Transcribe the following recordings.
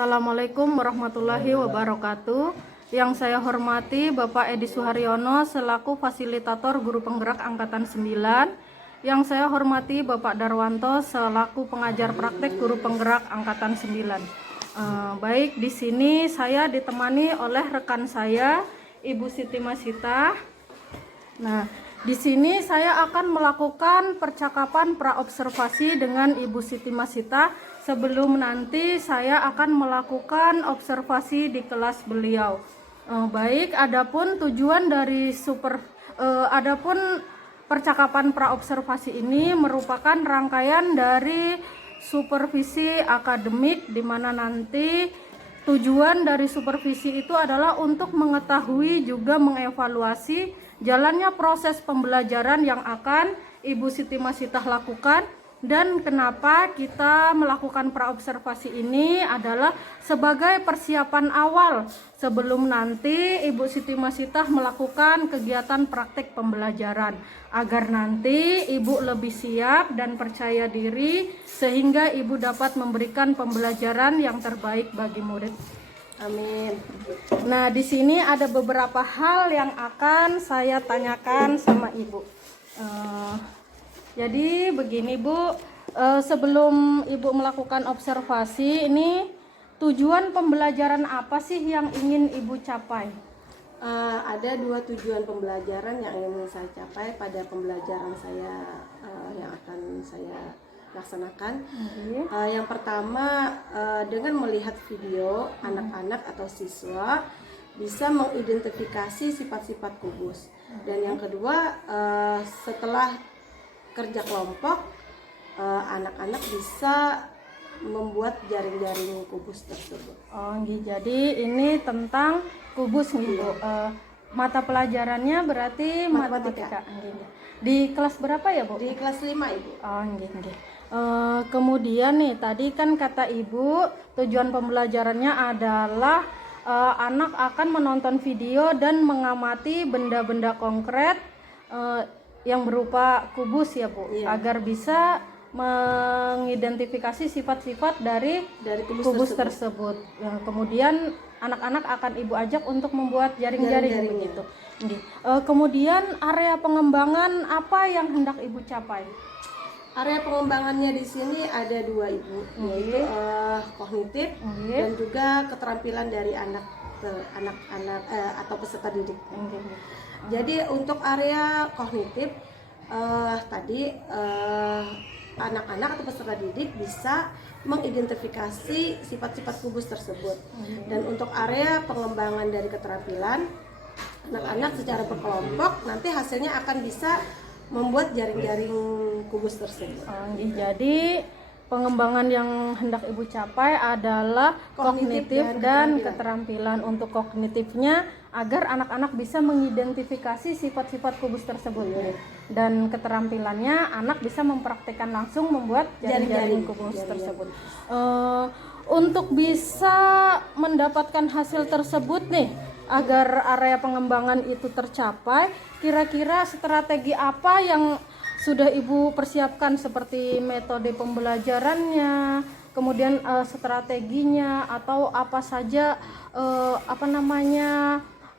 Assalamualaikum warahmatullahi wabarakatuh. Yang saya hormati Bapak Edi Suharyono selaku fasilitator guru penggerak angkatan 9. Yang saya hormati Bapak Darwanto selaku pengajar praktek guru penggerak angkatan 9. Baik, di sini saya ditemani oleh rekan saya Ibu Siti Masita. Nah, di sini saya akan melakukan percakapan praobservasi dengan Ibu Siti Masita sebelum nanti saya akan melakukan observasi di kelas beliau. Baik, adapun tujuan dari adapun percakapan praobservasi ini merupakan rangkaian dari supervisi akademik, di mana nanti tujuan dari supervisi itu adalah untuk mengetahui juga mengevaluasi jalannya proses pembelajaran yang akan Ibu Siti Masita lakukan. Dan kenapa kita melakukan praobservasi ini adalah sebagai persiapan awal sebelum nanti Ibu Siti Masita melakukan kegiatan praktek pembelajaran, agar nanti Ibu lebih siap dan percaya diri sehingga Ibu dapat memberikan pembelajaran yang terbaik bagi murid. Amin. Nah, di sini ada beberapa hal yang akan saya tanyakan sama Ibu. Jadi begini Bu, sebelum Ibu melakukan observasi ini, tujuan pembelajaran apa sih yang ingin Ibu capai? Ada dua tujuan pembelajaran yang ingin saya capai pada pembelajaran saya yang akan saya laksanakan. Yang pertama, dengan melihat video anak-anak atau siswa bisa mengidentifikasi sifat-sifat kubus. Dan yang kedua, setelah kerja kelompok, anak-anak bisa membuat jaring-jaring kubus tersebut. Jadi ini tentang kubus nih Bu. Mata pelajarannya berarti matematika. Di kelas berapa ya Bu? Di kelas 5 Ibu. Kemudian nih tadi kan kata Ibu tujuan pembelajarannya adalah anak akan menonton video dan mengamati benda-benda konkret yang berupa kubus ya Bu, agar bisa mengidentifikasi sifat-sifat dari kubus tersebut. Kemudian anak-anak akan Ibu ajak untuk membuat jaring-jaring begitu. Kemudian area pengembangan apa yang hendak Ibu capai? Area pengembangannya di sini ada dua Ibu, yaitu kognitif dan juga keterampilan dari anak-anak atau peserta didik. Jadi untuk area kognitif tadi anak-anak atau peserta didik bisa mengidentifikasi sifat-sifat kubus tersebut. Dan untuk area pengembangan dari keterampilan, anak-anak secara berkelompok nanti hasilnya akan bisa membuat jaring-jaring kubus tersebut. Jadi pengembangan yang hendak Ibu capai adalah kognitif dan keterampilan. Untuk kognitifnya agar anak-anak bisa mengidentifikasi sifat-sifat kubus tersebut. Dan keterampilannya anak bisa mempraktikkan langsung membuat jaring-jaring kubus tersebut. Untuk bisa mendapatkan hasil tersebut nih, agar area pengembangan itu tercapai, kira-kira strategi apa yang sudah Ibu persiapkan, seperti metode pembelajarannya, kemudian strateginya, atau apa saja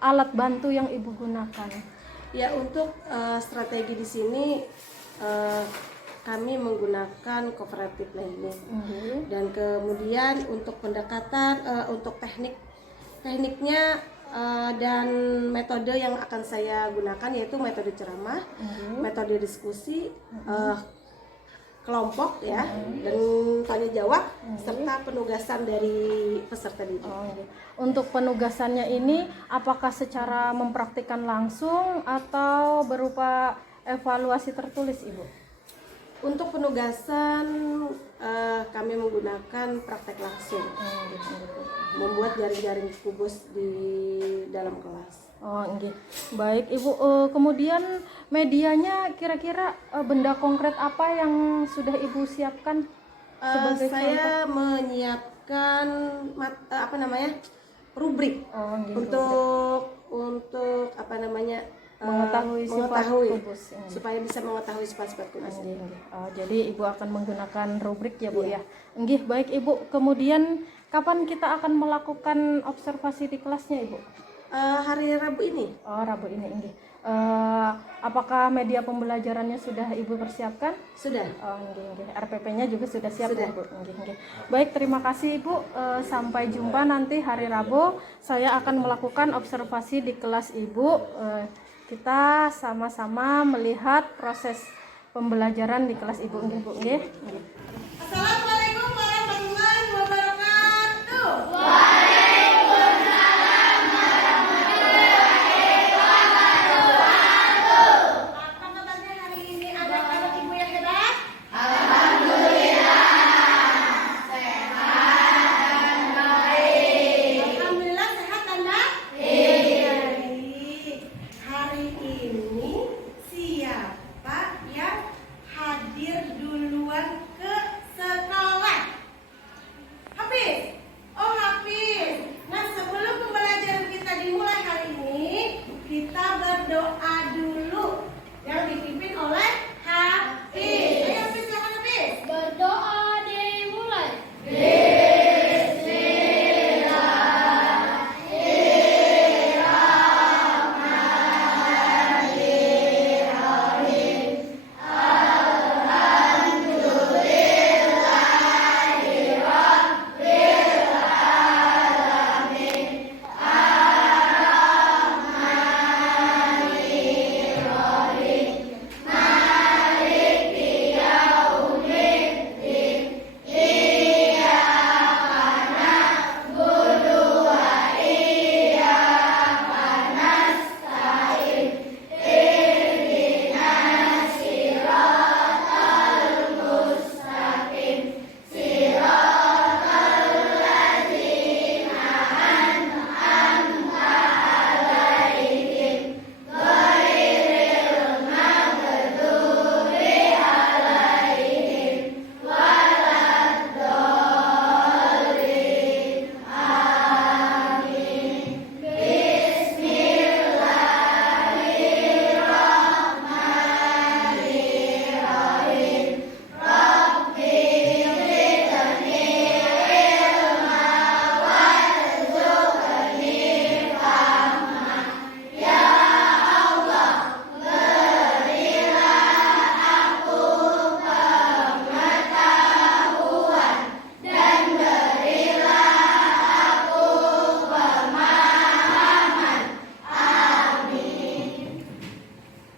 alat bantu yang Ibu gunakan? Ya, untuk strategi di sini kami menggunakan cooperative learning. Dan kemudian untuk pendekatan, untuk tekniknya dan metode yang akan saya gunakan yaitu metode ceramah, metode diskusi, kelompok ya, dan tanya jawab serta penugasan dari peserta didik. Untuk penugasannya ini apakah secara mempraktikkan langsung atau berupa evaluasi tertulis Ibu? Untuk penugasan kami menggunakan praktek langsung, membuat jaring-jaring kubus di dalam kelas. Baik Ibu. Kemudian medianya kira-kira benda konkret apa yang sudah Ibu siapkan? Saya menyiapkan rubrik untuk mengetahui kubus ini. supaya bisa mengetahui sifat-sifat kubus. Nggih, nggih. Oh, jadi Ibu akan menggunakan rubrik ya Bu ya. Nggih, baik Ibu. Kemudian kapan kita akan melakukan observasi di kelasnya Ibu? Hari Rabu ini. Oh, Rabu ini nggih. Apakah media pembelajarannya sudah Ibu persiapkan? Sudah. Oh, nggih, nggih. RPP-nya juga sudah siap Sudah. ya, Bu. Nggih, nggih. Baik, terima kasih Ibu. Sampai jumpa nanti hari Rabu. Saya akan melakukan observasi di kelas Ibu. Kita sama-sama melihat proses pembelajaran di kelas Ibu, nggih, Bu. Nggih. Nggih. Assalamualaikum warahmatullahi wabarakatuh. Apa kabarnya hari ini anak-anak ibu yang hebat? Alhamdulillah sehat kan, Mbak? Baik. Hari ini siapa yang hadir duluan ke sekolah? Hafiz. Oh, Hafiz. Nah, sebelum pembelajaran kita dimulai hari ini, kita berdoa dulu yang dipimpin oleh Hafiz. Ayo Hafiz, silakan Hafiz. Berdoa dimulai.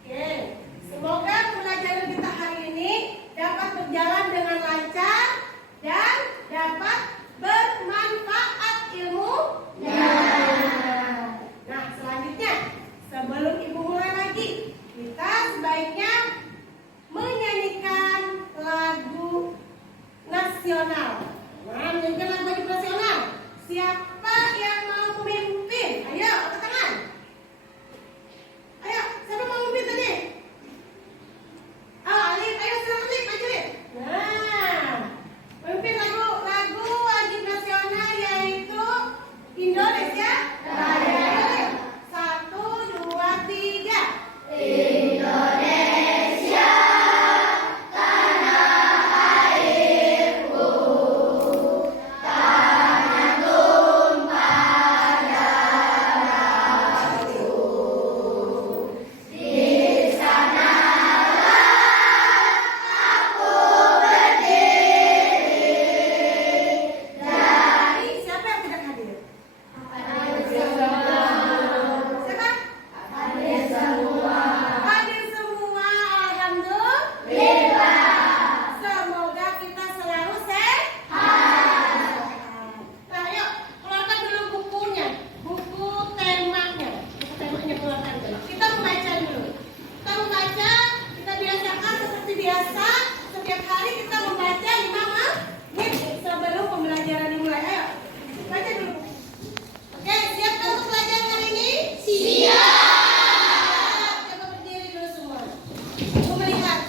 Oke, semoga pembelajaran kita hari ini dapat berjalan dengan lancar dan dapat bermanfaat ilmunya. Nah, selanjutnya sebelum Ibu mulai lagi, kita sebaiknya menyanyikan lagu nasional. Nah, menyanyikan lagu nasional. Siapa yang mau memimpin? Ayo, angkat tangan. Ayo, siapa mau memimpin tadi? Alif, ayo silakan Alif, maju Alif. Nah, memimpin lagu wajib nasional yaitu Indonesia Raya. Ayo, Alif. 1, 2, 3. Siapa yang tidak hadir? Siapa? Hadir semua. Hadir semua, alhamdulillah. Semoga kita selalu sehat. Nah, yuk keluarkan dulu bukunya, buku temanya. Buku temanya keluarkan dulu. Kita membaca dulu. Kita membaca, kita biasakan seperti biasa. Setiap hari kita membaca 5 menit sebelum pembelajaran dimulai. Ayo, baca dulu. Oke, siap kan untuk pelajaran hari ini? Siap. Coba berdiri dulu semua. Mau melihat.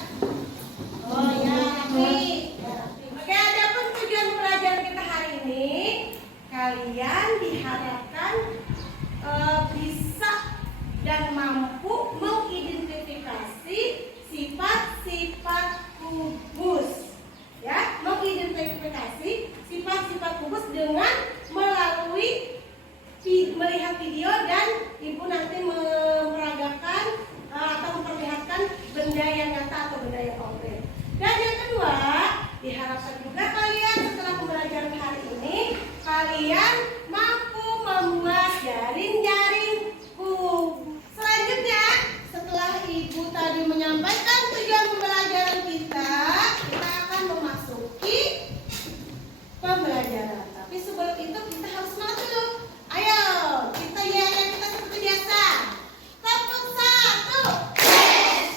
Oh ya, rapi. Oke, adapun tujuan pelajaran kita hari ini, kalian diharapkan bisa dan mampu satu.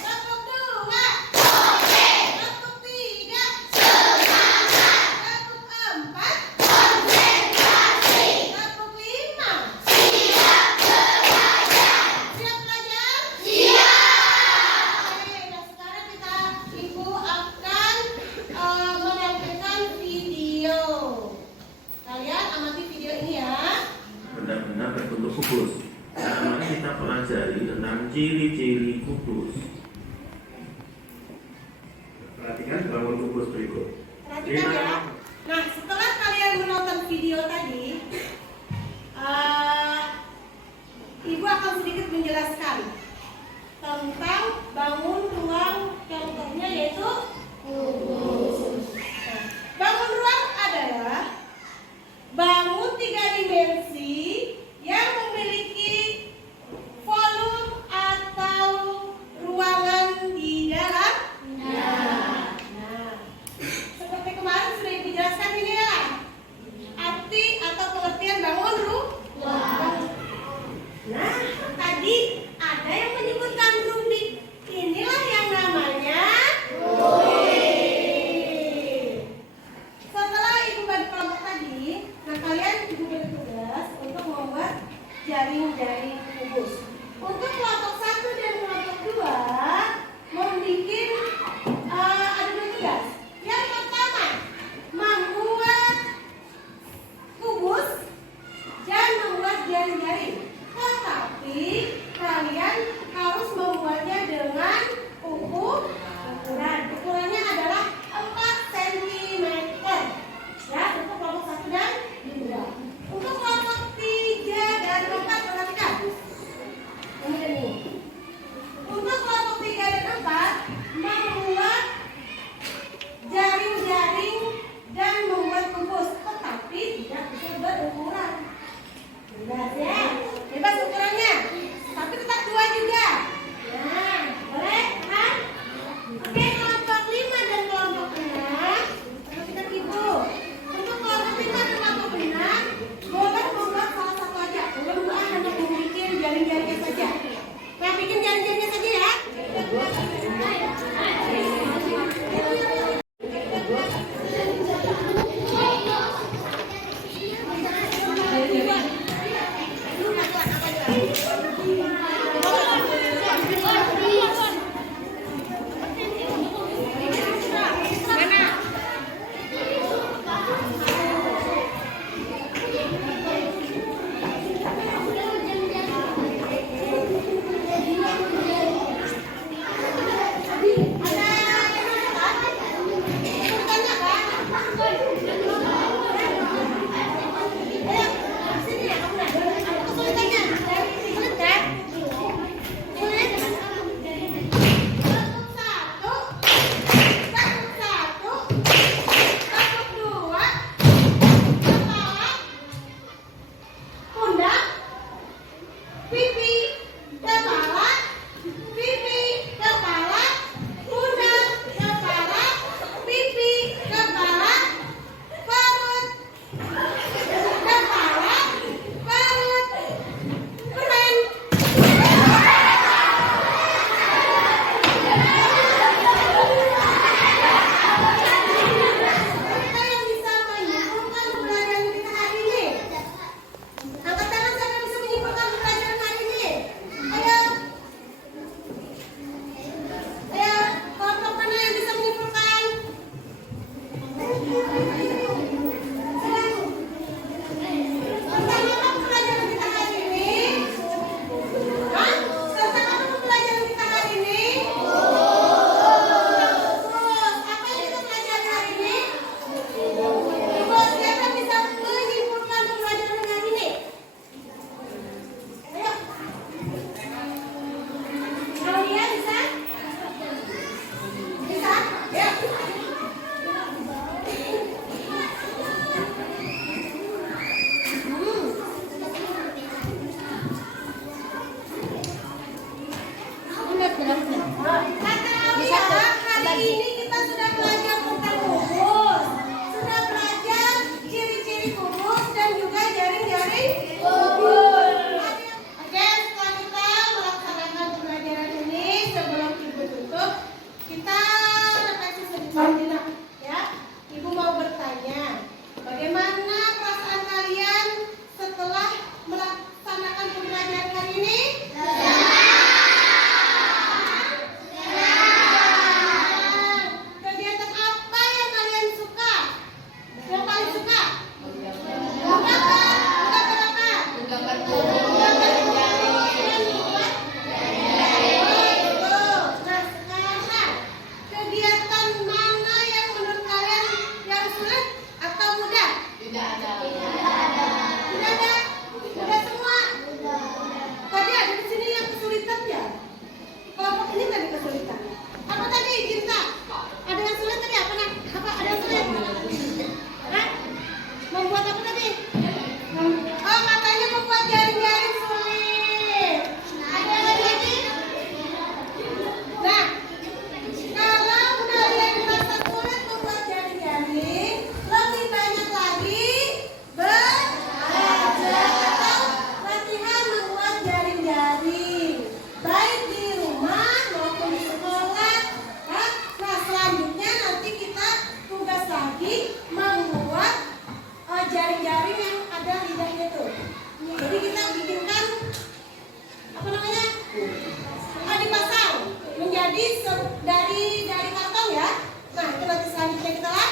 Tepuk dua. Tepuk tiga. Tepuk empat. Tepuk lima. Siap belajar? Oke, nah sekarang Ibu akan menampilkan video. Kalian amati video ini ya. Benda-benda berbentuk kubus. Pertama kita pelajari tentang ciri-ciri kubus. Perhatikan bangun kubus berikut. Perhatikan ya. Nah, setelah kalian menonton video tadi, Ibu akan sedikit menjelaskan tentang bangun ruang contohnya yaitu kubus. Nah, bangun ruang adalah bangun 3 dimensi yang memiliki volume atau ruangan di dalamnya. Nah, seperti kemarin sudah Ibu jelaskan ini ya, arti atau pengertian bangun ruang. Nah, tadi ada yang menyebutkan rubik. Inilah yang namanya rubik. Setelah Ibu bagi kelompok tadi, nah kalian Ibu beri tugas Jadi dari kantong ya. Nah, itu nanti selanjutnya kita lah.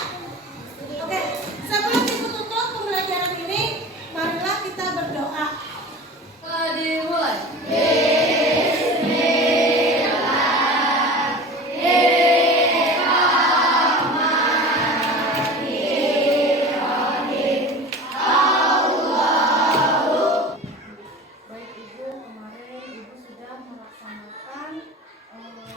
Oke, sebelum kita tutup pembelajaran ini, marilah kita berdoa. Dimulai. Baik Ibu, kemarin Ibu sudah melaksanakan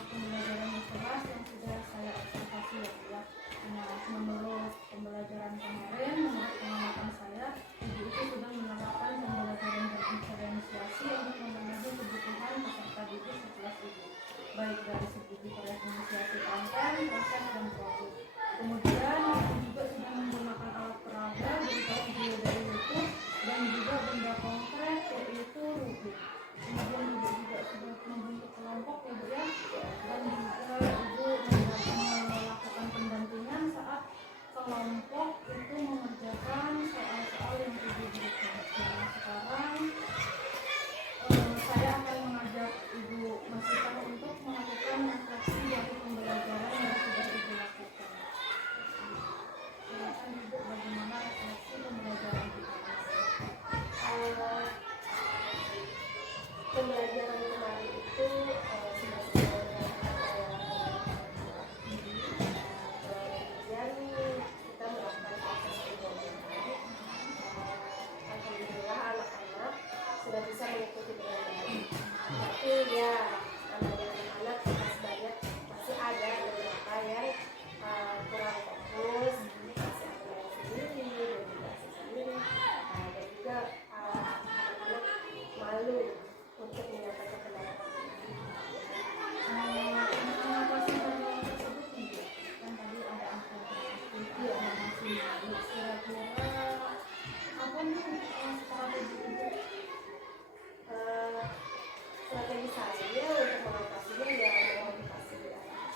pembelajaran di kelas yang sudah saya observasi ya Bu ya. Nah, menurut pembelajaran kemarin, menurut pengamatan saya, Ibu itu sudah menerapkan pembelajaran berdiferensiasi untuk memenuhi kebutuhan peserta didik sekelas Ibu, baik dari segi diferensiasi konten, proses, dan produk. Kemudian Ibu juga sudah menggunakan alat peraga berupa video dari YouTube dan juga benda konkret yaitu rubik. Kemudian Ibu juga sudah membentuk kelompok ya Bu ya, dan juga Ibu melakukan pendampingan saat kelompok itu mengerjakan soal-soal yang Ibu berikan. Nah, sekarang saya akan mengajak Ibu Masita untuk melakukan refleksi dari pembelajaran yang sudah Ibu lakukan. Silakan Ibu, bagaimana refleksi pembelajaran kita? Pembelajaran kemarin itu sudah sesuai dengan apa yang kemudian kita melakukan proses pembelajaran. Alhamdulillah anak-anak sudah bisa mengikuti dengan baik. Tapi ya namanya anak-anak banyak masih ada beberapa yang kurang fokus, masih ada yang sendiri, meditasi sendiri, dan juga anak-anak malu untuk menyampaikan pendapat. Kenapa sih hal tersebut Ibu? Kan tadi ada aktivitas ada masih malu. Kira-kira apa nih strategi Ibu? Strategi saya untuk mengatasinya ya memotivasi anak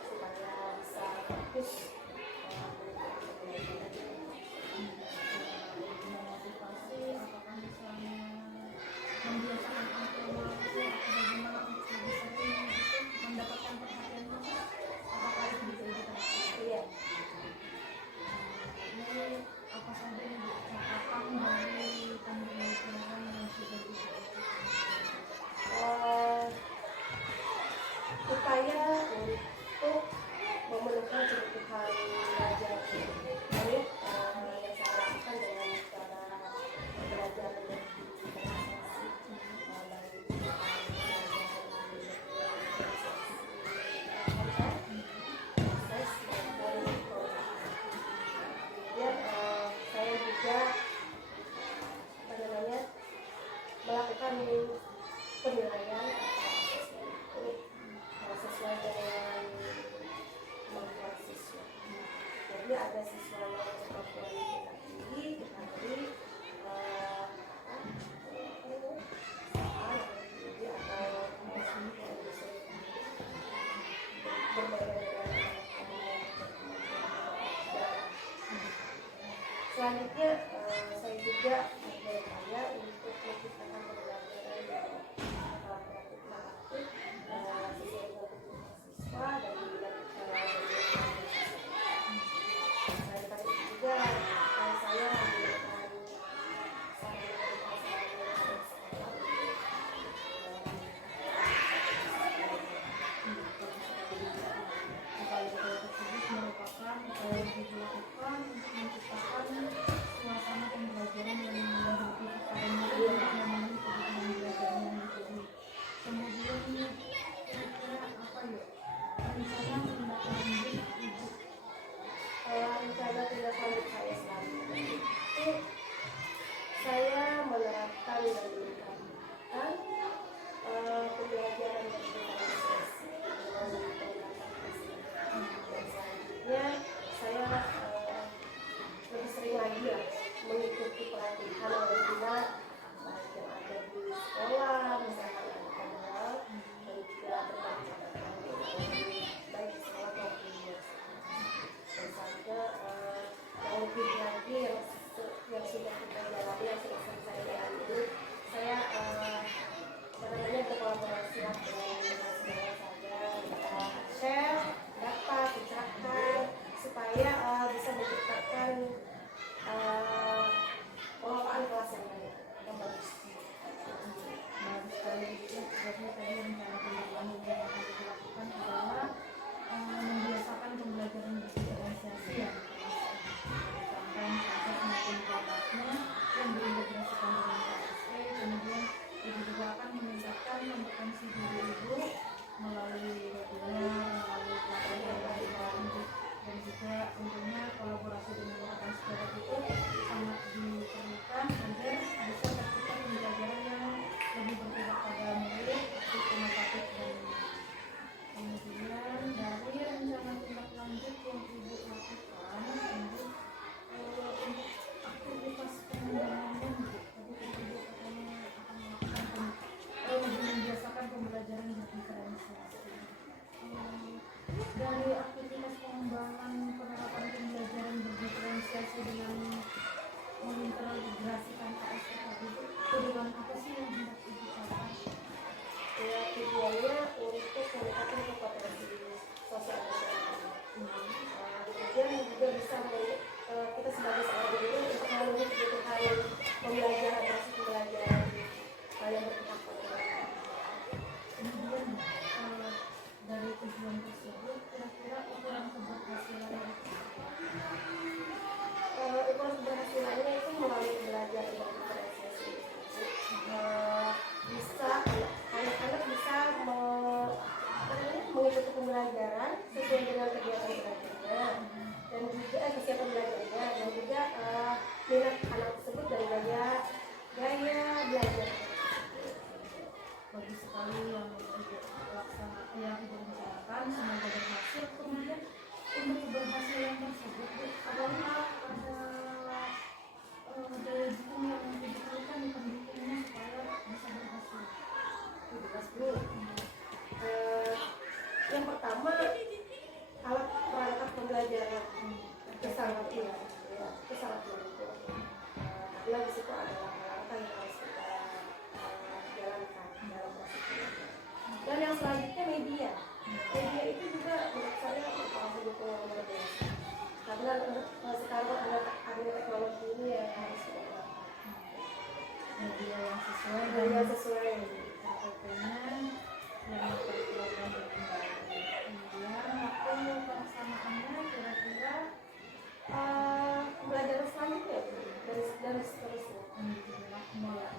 supaya bisa fokus Memotivasi apakah misalnya membiasakan aktivitas atau bagaimana untuk lebih sering itu mendapatkan perhatian khusus, apakah itu bisa diterapkan? iya. Ini apa saja yang catatan dari pembelajaran yang sudah dilakukan? Upaya untuk memenuhi kebutuhan belajar ini yang saya lakukan dengan cara belajar lebih berprestasi proses maupun proses. Kemudian saya juga melakukan penilaian itu sesuai dengan kemampuan siswa. Jadi ada siswa yang kemampuan kita tinggi, kita beri tinggi atau berbeda dengan selanjutnya saya juga berupaya untuk menciptakan pembelajaran yang kreatif dan aktif sesuai dengan kebutuhan siswa dan juga selain dari itu juga saya menggunakan Upaya-upaya tersebut merupakan upaya yang dilakukan untuk menciptakan suasana pembelajaran yang Kemudian dari tujuan tersebut kira-kira ukuran keberhasilannya itu ukuran keberhasilannya itu melalui belajar dan diferensiasi. Bisa anak-anak bisa mengikuti pembelajaran sesuai dengan kegiatan belajarnya dan juga kesiapan belajarnya dan juga minat anak tersebut dan gaya belajar. bagus sekali yang dilaksanakan, yang direncanakan, semoga berhasil. Kemudian untuk keberhasilan tersebut Bu, apakah ada daya dukung yang diperlukan di pendukungnya supaya bisa berhasil? Jelas Bu. Yang pertama alat perangkat pembelajaran itu sangat itu sangat mendukung. Karena di situ adalah peralatan yang harus kita jalankan dalam proses belajar. Dan yang selanjutnya media itu juga menurut saya merupakan pendukung yang luar biasa. Karena sekarang ada teknologi ini yang harus kita gunakan. Media yang sesuai Media dengan sesuai. SOP-nya yang diperlukan dengan baik. Kemudian waktu pelaksanaannya kira-kira Pembelajaran selanjutnya dari seterusnya.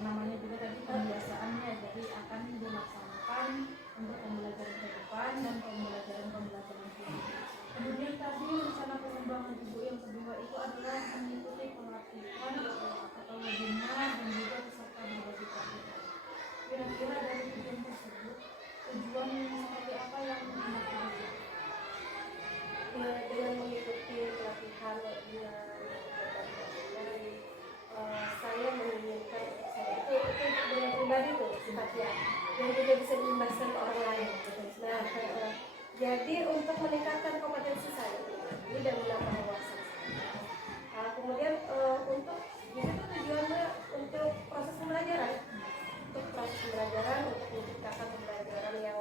namanya juga tadi pembiasaannya, jadi akan dilaksanakan untuk pembelajaran ke depan dan pembelajaran tinggi. Kemudian tadi rencana pengembangan ibu yang kedua itu adalah mengikuti pelatihan atau webinar dan juga peserta berbagai pelatihan. Kira-kira dari tujuan tersebut, tujuan seperti apa yang dimaksud? Ya, dengan mengikuti pelatihan webinar saya menginginkan untuk saya itu dengan pribadi tuh sifatnya yang juga bisa diimbaskan ke orang lain. Nah, jadi untuk meningkatkan kompetensi saya ini dan menambah wawasan saya. Kemudian untuk di situ tujuannya untuk proses pembelajaran, untuk menciptakan pembelajaran yang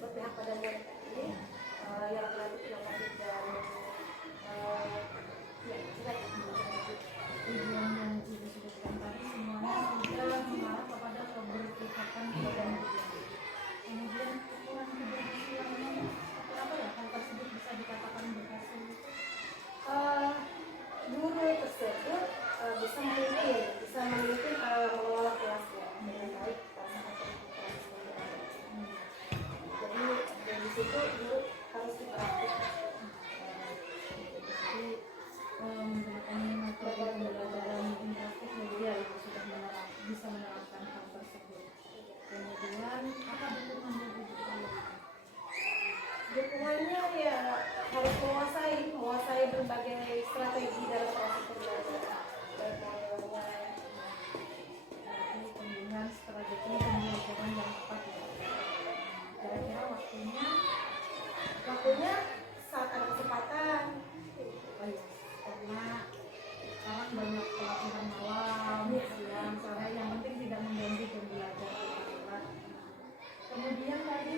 berpihak pada murid tadi, yang lebih dan Tujuan yang disebutkan tadi semuanya sudah mengarah kepada keberpihakan kepada murid. Kemudian ukuran keberhasilannya seperti apa ya? Hal tersebut bisa dikatakan berhasil itu guru tersebut bisa memimpin mengelola kelasnya dengan baik pada saat proses pembelajaran. Jadi dari situ guru harus diperhatikan. Jadi menggunakan metode pembelajaran interaktif media yang sudah bisa menerapkan hal tersebut. Kemudian apa dukungan dari guru? Dukungannya ya harus menguasai berbagai strategi dalam proses pembelajaran. Jadi pemilihan strategi pembelajaran yang tepat ya. Kira-kira Waktunya saat ada kesempatan. oh iya, karena sekarang banyak pelatihan malam, siang, sore, yang penting tidak mengganggu jam belajar anak-anak. Kemudian tadi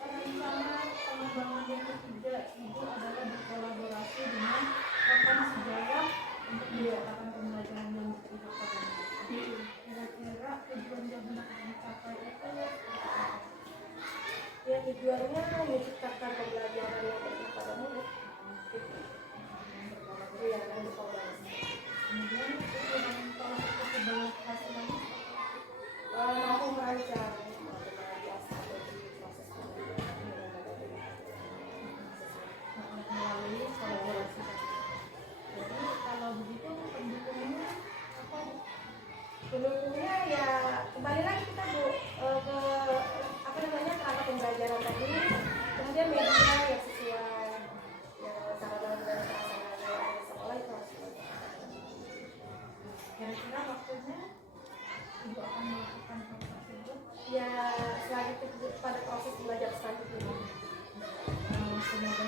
rencana pengembangan yang ketiga itu adalah berkolaborasi dengan rekan sejawat untuk menciptakan pembelajaran yang berpihak pada murid. Kira-kira tujuan yang hendak dicapai itu apa? Ya tujuannya menciptakan pembelajaran yang berpihak pada murid. Iya, dan berkolaborasi. Kemudian ukuran tolak ukur keberhasilannya Mampu merancang strategi proses pembelajaran melalui kolaborasi tadi. Jadi kalau begitu pendukungnya apa? pendukungnya ya kembali lagi kita Bu ke perangkat pembelajaran tadi, kemudian media yang sesuai yang sarana dan prasarana yang ada sekolah itu harus dilakukan. Kira-kira waktunya ibu akan melakukan hal tersebut. Ya selanjutnya pada proses belajar selanjutnya. Semoga